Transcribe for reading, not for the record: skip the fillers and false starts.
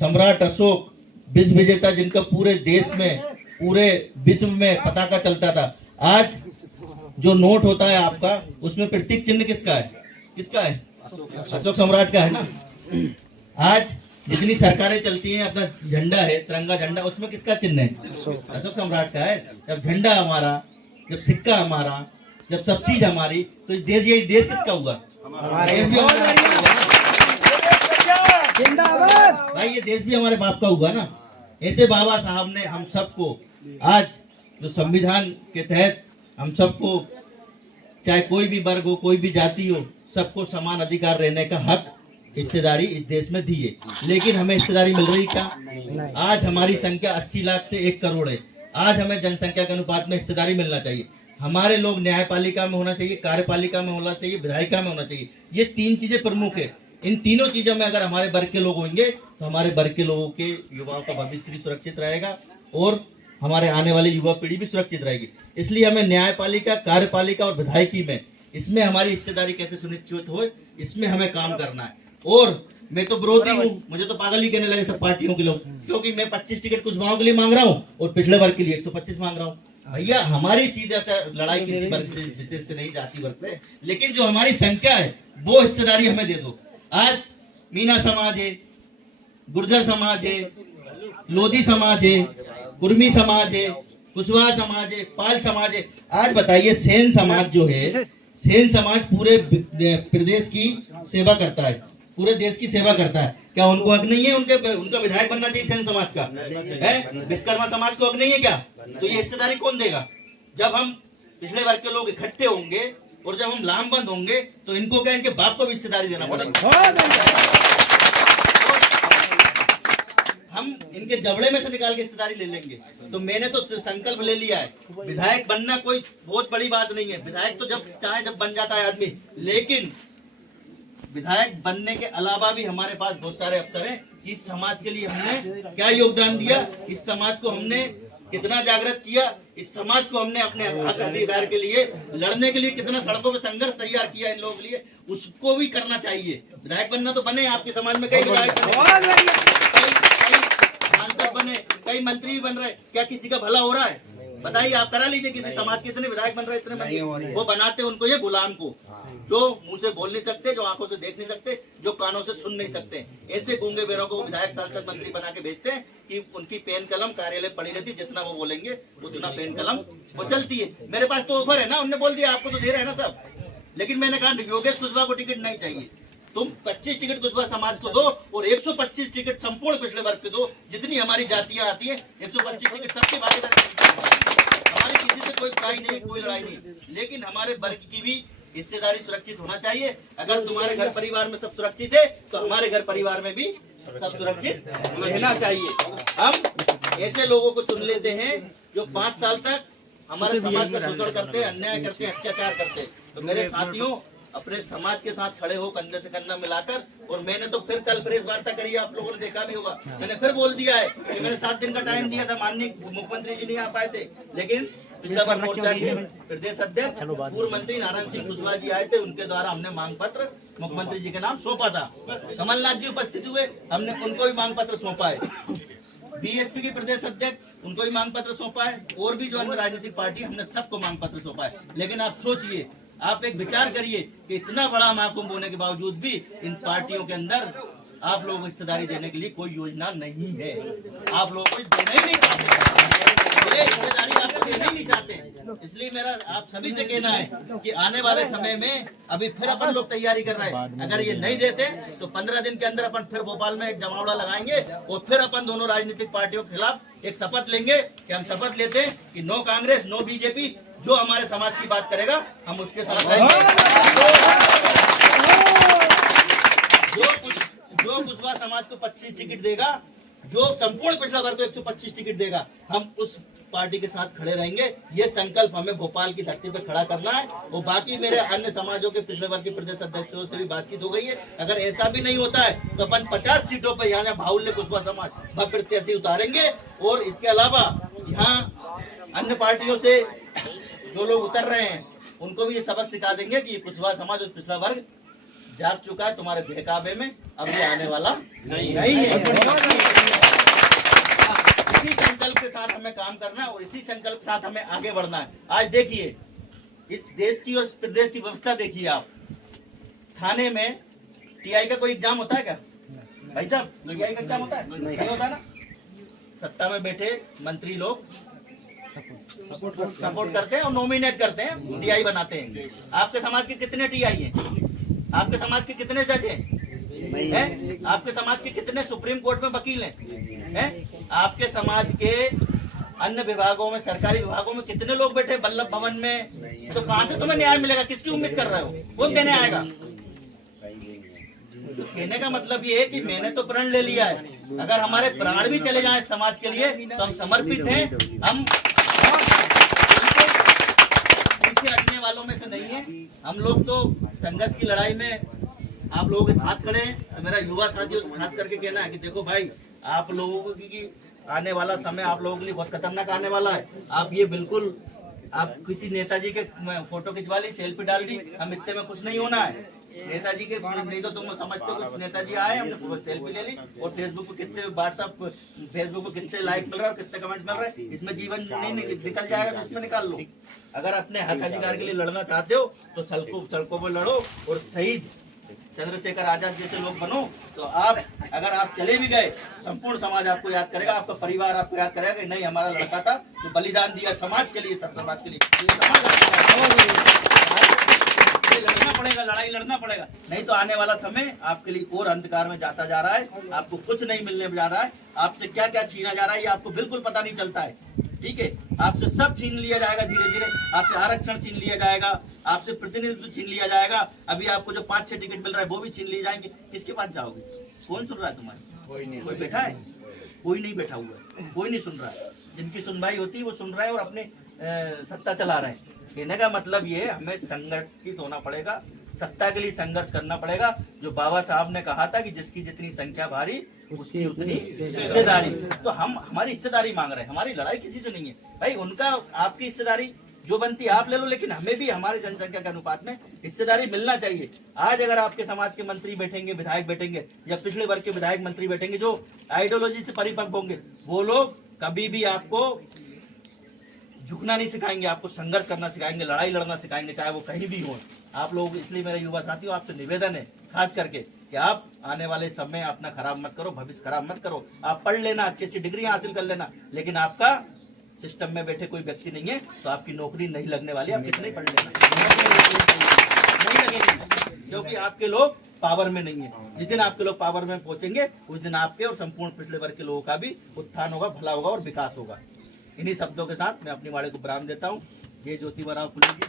सम्राट अशोक, विश्व विजेता, जिनका पूरे देश में, पूरे विश्व में पताका चलता था। आज जो नोट होता है आपका, उसमें प्रतीक चिन्ह किसका है? किसका है? अशोक सम्राट का है ना। आज जितनी सरकारें चलती हैं, अपना झंडा है, तिरंगा झंडा, उसमें किसका चिन्ह है? अशोक सम्राट का है। जब झंडा हमारा, जब सिक्का हमारा, जब सब चीज हमारी, तो ये देश किसका हुआ? देश भी जिंदाबाद भाई, ये देश भी हमारे बाप का हुआ ना। ऐसे बाबा साहब ने हम सबको आज जो संविधान के तहत हम सबको, चाहे कोई भी वर्ग हो, कोई भी जाति हो, सबको समान अधिकार रहने का हक, हिस्सेदारी इस देश में दी है। लेकिन हमें हिस्सेदारी मिल रही क्या? आज हमारी संख्या 80 लाख से 1 करोड़ है। आज हमें जनसंख्या के अनुपात में हिस्सेदारी मिलना चाहिए। हमारे लोग न्यायपालिका में होना चाहिए, कार्यपालिका में होना चाहिए, विधायिका में होना चाहिए। ये 3 चीजें प्रमुख है। इन तीनों चीजों में अगर हमारे वर्ग के लोग होंगे तो हमारे वर्ग के लोगों के युवाओं का भविष्य भी सुरक्षित रहेगा और हमारे आने वाली युवा पीढ़ी भी सुरक्षित रहेगी। इसलिए हमें न्यायपालिका, कार्यपालिका और विधायिकी में, इसमें हमारी हिस्सेदारी कैसे सुनिश्चित हो, इसमें हमें काम करना है। और मैं तो विरोधी हूँ, मुझे तो पागल ही कहने लगे सब पार्टियों के लोग, क्योंकि मैं 25 टिकट कुशवाहों के लिए मांग रहा हूँ और पिछले वर्ग के लिए 125 मांग रहा हूँ। भैया, हमारी सीधा सा लड़ाई किसी वर्ग से, विशेष से नहीं, जाति वर्ग से, लेकिन जो हमारी संख्या है वो हिस्सेदारी हमें दे दो। आज मीना समाज है, गुर्जर समाज है, लोधी समाज है, कुर्मी समाज है, कुशवाहा समाज है, पाल समाज है। आज बताइए, सेन समाज जो है, सेन समाज पूरे प्रदेश की सेवा करता है, पूरे देश की सेवा करता है। क्या उनको हक नहीं है? उनका विधायक बनना चाहिए सेन समाज का है? विश्वकर्मा समाज को हक नहीं है क्या? तो ये हिस्सेदारी कौन देगा? जब हम पिछले वर्ग के लोग इकट्ठे होंगे और जब हम लामबंद होंगे तो इनको क्या, इनके बाप को भी हिस्सेदारी देना पड़ेगा। हम इनके जबड़े में से निकाल के हिस्सेदारी ले लेंगे। तो मैंने तो संकल्प ले लिया है, विधायक बनना कोई बहुत बड़ी बात नहीं है। विधायक तो जब चाहे जब बन जाता है आदमी, लेकिन विधायक बनने के अलावा भी हमारे पास बहुत सारे अवसर हैं। इस समाज के लिए हमने क्या योगदान दिया, इस समाज को हमने कितना जागृत किया, इस समाज को हमने अपने हक अधिकार के लिए लड़ने के लिए कितना सड़कों पे संघर्ष तैयार किया इन लोगों के लिए, उसको भी करना चाहिए। विधायक बनना तो बने, आपके समाज में कई विधायक सांसद बने, कई मंत्री भी बन रहे, क्या किसी का भला हो रहा है? बताइए, आप करा लीजिए, किसी समाज के इतने विधायक बन रहे, इतने मंत्री, वो बनाते उनको ये गुलाम को, जो मुंह से बोल नहीं सकते, जो आंखों से देख नहीं सकते, जो कानों से सुन नहीं सकते, ऐसे गूंगे बेरों को विधायक, सांसद, मंत्री बना के भेजते हैं कि उनकी पेन कलम कार्यालय पड़ी रहती, जितना वो बोलेंगे उतना पेन कलम वो चलती है। मेरे पास तो ऑफर है ना, उन्होंने बोल दिया आपको तो दे रहे हैं ना सब, लेकिन मैंने कहा योगेश कुशवाहा को टिकट नहीं चाहिए, तुम 25 टिकट कुशवाहा समाज को दो और 125 टिकट संपूर्ण पिछले वर्ग को दो। जितनी हमारी जातियां आती है 125 टिकट सबके भागीदारी, हमारी किसी से कोई बुराई नहीं, कोई लड़ाई नहीं, लेकिन हमारे वर्ग की भी हिस्सेदारी सुरक्षित होना चाहिए। अगर तुम्हारे घर परिवार में सब सुरक्षित है तो हमारे घर परिवार में भी सब सुरक्षित रहना चाहिए। हम ऐसे लोगों को चुन लेते हैं जो 5 साल तक हमारे समाज का शोषण करते, अन्याय करते, अत्याचार करते। तो मेरे साथियों, अपने समाज के साथ खड़े हो कंधे से कंधा मिलाकर। और मैंने तो फिर कल प्रेस वार्ता करी, आप लोगों ने देखा भी होगा, मैंने फिर बोल दिया है कि मैंने 7 दिन का टाइम दिया था, माननीय मुख्यमंत्री जी नहीं आ पाए थे, लेकिन पिछला बार मोर्चा के प्रदेश अध्यक्ष पूर्व मंत्री नारायण सिंह कुशवाहा जी आए थे, उनके द्वारा हमने मांग पत्र मुख्यमंत्री जी के नाम सौंपा था। कमलनाथ जी उपस्थित हुए, हमने उनको भी मांग पत्र सौंपा है। बीएसपी के प्रदेश अध्यक्ष, उनको भी मांग पत्र सौंपा है, और भी जो अन्य राजनीतिक पार्टी, हमने सबको मांग पत्र सौंपा है। लेकिन आप सोचिए, आप एक विचार करिए कि इतना बड़ा महाकुंभ होने के बावजूद भी इन पार्टियों के अंदर आप लोगों को हिस्सेदारी देने के लिए कोई योजना नहीं है। आप लोग को देना ही नहीं चाहते, हिस्सेदारी आपको देना ही नहीं चाहते। इसलिए मेरा आप सभी से कहना है कि आने वाले समय में अभी फिर अपन लोग तैयारी कर रहे हैं। अगर ये नहीं देते तो 15 दिन के अंदर अपन फिर भोपाल में एक जमावड़ा लगाएंगे और फिर अपन दोनों राजनीतिक पार्टियों के खिलाफ एक शपथ लेंगे कि हम शपथ लेते हैं कि नो कांग्रेस, नो बीजेपी। जो हमारे समाज की बात करेगा हम उसके साथ रहेंगे। जो कुशवाहा समाज को 25 टिकट देगा, जो संपूर्ण पिछड़ा वर्ग को 125 टिकट देगा, हम उस पार्टी के साथ खड़े रहेंगे। ये संकल्प हमें भोपाल की धरती पर खड़ा करना है। और बाकी मेरे अन्य समाजों के पिछले वर्ग के प्रदेश अध्यक्षों से भी बातचीत हो गई है। अगर ऐसा भी नहीं होता है तो अपन 50 सीटों पर यहाँ बाहुल्य कुशवाहा समाज प्रत्याशी उतारेंगे। और इसके अलावा यहाँ अन्य पार्टियों से जो लोग उतर रहे हैं उनको भी ये सबक सिखा देंगे कि कुशवाहा समाज और पिछड़ा वर्ग जाग चुका है तुम्हारे बहकावे में, अब ये आने वाला नहीं है। इसी संकल्प के साथ हमें काम करना है और इसी संकल्प के साथ हमें आगे बढ़ना है। आज देखिए इस देश की और इस प्रदेश की व्यवस्था देखिए आप, थाने में टीआई का कोई एग्जाम होता है क्या भाई साहब? टीआई का एग्जाम होता है? नहीं होता ना। सत्ता में बैठे मंत्री लोग सपोर्ट करते हैं और नॉमिनेट करते हैं, टीआई बनाते हैं। आपके समाज के कितने टीआई हैं? आपके समाज के कितने जज हैं? आपके समाज के कितने सुप्रीम कोर्ट में वकील हैं? आपके समाज के अन्य विभागों में, सरकारी विभागों में कितने लोग बैठे वल्लभ भवन में? तो कहां से तुम्हें न्याय मिलेगा? किसकी उम्मीद कर रहे हो? कौन देने आएगा? तो कहने का मतलब ये है कि मैंने तो प्रण ले लिया है, अगर हमारे प्राण भी चले जाएं समाज के लिए तो हम समर्पित हैं, हम पीछे हटने वालों में से नहीं है। हम लोग तो संघर्ष की लड़ाई में आप लोगों के साथ खड़े हैं। तो मेरा युवा साथियों से खास करके कहना है कि देखो भाई, आप लोगों की आने वाला समय आप लोगों के लिए बहुत खतरनाक आने वाला है। आप ये बिल्कुल, आप किसी नेताजी के फोटो खिंचवा ली, सेल्फी डाल दी, हम इतने में कुछ नहीं होना है। नेताजी के नहीं तो तुम समझते हो कुछ नेताजी आए, हमने सेल्फी ले ली और फेसबुक पे कितने, व्हाट्सएप फेसबुक पे कितने लाइक मिल रहा है और कितने कमेंट मिल रहे हैं, इसमें जीवन नहीं निकल जाएगा तो इसमें निकाल लो। अगर अपने हक अधिकार के लिए लड़ना चाहते हो तो सड़कों पर लड़ो और शहीद चंद्रशेखर आजाद जैसे लोग बनो। तो आप, अगर आप चले भी गए, संपूर्ण समाज आपको याद करेगा, आपका परिवार आपको याद करेगा कि नहीं हमारा लड़का था जो बलिदान दिया समाज के लिए, सब समाज के लिए। लड़ना पड़ेगा, लड़ाई लड़ना पड़ेगा, नहीं तो आने वाला समय आपके लिए और अंधकार में जाता जा रहा है। आपको कुछ नहीं मिलने जा रहा है, आपसे क्या क्या छीना जा रहा है ये आपको बिल्कुल पता नहीं चलता है। ठीक है, आपसे सब छीन लिया जाएगा धीरे धीरे, आपसे आरक्षण छीन लिया जाएगा, आपसे प्रतिनिधित्व छीन लिया जाएगा। अभी आपको जो 5-6 टिकट मिल रहा है वो भी छीन लिए जाएंगे। किसके पास जाओगे? कौन सुन रहा है तुम्हारे? कोई बैठा है? कोई नहीं बैठा हुआ है, कोई नहीं सुन रहा है। जिनकी सुनवाई होती है वो सुन रहे हैं और अपने सत्ता चला रहे हैं। कहने का मतलब ये है, हमें संगठित होना पड़ेगा, सत्ता के लिए संघर्ष करना पड़ेगा। जो बाबा साहब ने कहा था कि जिसकी जितनी संख्या भारी उसकी उतनी हिस्सेदारी, तो हम हमारी हिस्सेदारी मांग रहे हैं। हमारी लड़ाई किसी से नहीं है भाई, उनका आपकी हिस्सेदारी जो बनती है आप ले लो, लेकिन हमें भी हमारे जनसंख्या के अनुपात में हिस्सेदारी मिलना चाहिए। आज अगर आपके समाज के मंत्री बैठेंगे, विधायक बैठेंगे या पिछड़े वर्ग के विधायक मंत्री बैठेंगे जो आइडियोलॉजी से परिपक्व होंगे, वो लोग कभी भी आपको झुकना नहीं सिखाएंगे, आपको संघर्ष करना सिखाएंगे, लड़ाई लड़ना सिखाएंगे, चाहे वो कहीं भी हो। आप लोग, इसलिए मेरे युवा साथियों आपसे निवेदन है खास करके कि आप आने वाले समय अपना खराब मत करो, भविष्य खराब मत करो। आप पढ़ लेना, अच्छी अच्छी डिग्री हासिल कर लेना, लेकिन आपका सिस्टम में बैठे कोई व्यक्ति नहीं है तो आपकी नौकरी नहीं लगने वाली। आप कितने पढ़ लेना, नहीं लगेगी, क्योंकि आपके लोग पावर में नहीं है। जिस दिन आपके लोग पावर में पहुंचेंगे उस दिन आपके और संपूर्ण पिछले वर्ग के लोगों का भी उत्थान होगा, भला होगा और विकास होगा। इन्हीं शब्दों के साथ मैं अपनी वाणी को विराम देता हूँ। जय ज्योतिबा फुले जी।